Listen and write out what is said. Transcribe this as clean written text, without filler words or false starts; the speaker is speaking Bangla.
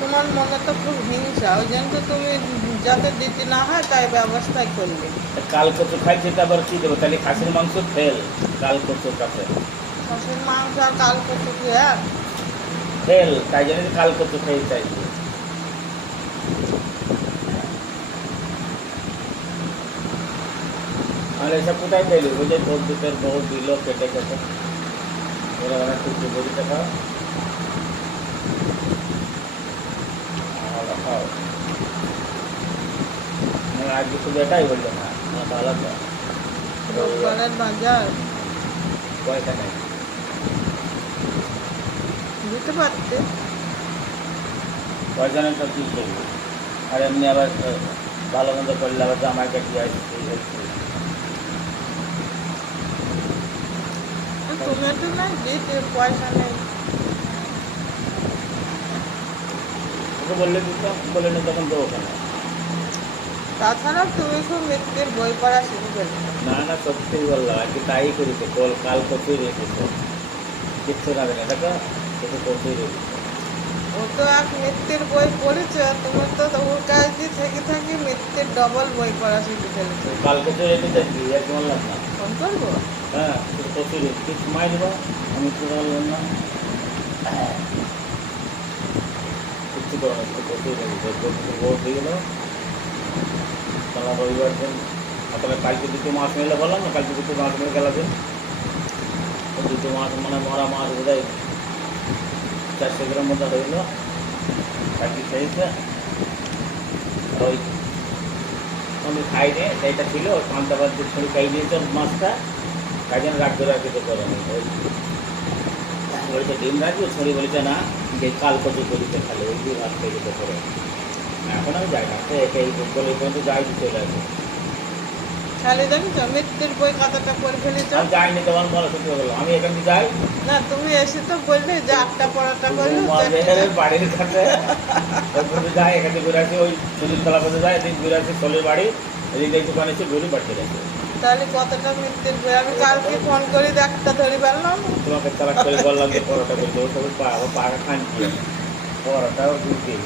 তোমার মনে তো খুব হিংসা, ওই জন্য তো তুমি যাতে দিতে না হয় তাই ব্যবস্থাই করলে। কাল কচু খাইছে তো আবার কি দেবো, তাহলে খাসির মাংস ফেল কাল কচুর কাছে খাসির মাংস আর কাল কচু খেয়ে ফেল, তাই জন্য কাল কচু খেয়ে চাইছি। আর এসব কোথায় পেলি? ওই যে তোর দুটোর বউ দিল কেটে কেটে, ওরা অনেক কিছু বলি টাকা খাও। আজকে শুধু এটাই বললো না, ভালো তো রোববারের বাজার পয়সা নেই। দিতে পারতে। পয়সা নেই তো কী করবো? আর এমনি আবার ভালো মন্দ করলে আবার জামাই কাটিয়ে আসছে। তুমি তো নাই দিতে পয়সা নেই। ওকে বললে দিতাম, বলে নি তখন দেবো কেন? তাছাড়া তুমি খুব মিথ্যের বই পড়া শুরু করলে। না না, সত্যি বললাম, আজকে তাই করেছে। কাল কচুই রেখেছে, কিচ্ছু লাগে না, দেখো কিছু কচুই রেখেছে। ও তো এক মিথ্যের বই পড়েছে, তুমি তো ওর কাছে থেকে থেকে মিথ্যের ডবল বই পড়া শিখে ফেলেছো। কাল কচু রেখেছে কি এক বললাম না? ফোন করবো? হ্যাঁ, শুধু কচুই রেখে কিছু মাই দেবো, আমি তো বললাম না কিচ্ছু করো না, শুধু কচুই রেখেছে। কচু বউ দিয়ে গেলো তাহলে রবিবার দিন। তাহলে কালকে দুটো মাছ মেলে বললাম না, কালকে দুটো মাছ মেলে গেলাম। দুটো মাছ মানে মরা মাছ বোধ হয় 400 গ্রাম মতো হইল। কালকে খেয়েছে ওই আমি খাইনি, সেইটা ছিল পান্তাবাদ দিয়ে ছড়ি খাই দিয়েছে মাছটা, তাই জন্য রাগ করে আর কিছু করেনি। বলেছে ডিম রাখবো, ছড়ি বলেছে না যে কাল কচু করিতে খালে ওই দিয়ে ভাত খেয়ে যেতে করে। এখন আমি যাই না, এই বলে পর্যন্ত যাই চলে আসে। খালি দেখছো মিথ্যের বই কতটা পড়ে ফেলেছ। আমি যাইনি, তোমার বলা সত্যি বললাম, আমি এখান থেকে যাই। না তুমি এসে তো বললে যে আটটা পড়াটা করলো। বাড়ির কাছে যাই, এখান থেকে ঘুরে আসি, ওই সুদিন তলা পথে যায়, এদিন ঘুরে আসি ছোলের বাড়ি, এদিকে একটু পানি এসে ঘুরে বাড়তে গেছে। তাহলে কতটা মিথ্যের বই, আমি কালকে ফোন করি একটা ধরে পেলাম। তোমাকে তালাক করে বললাম যে পরোটা করে দেবো, তবে পা খান কি পরোটাও দুধ দিয়ে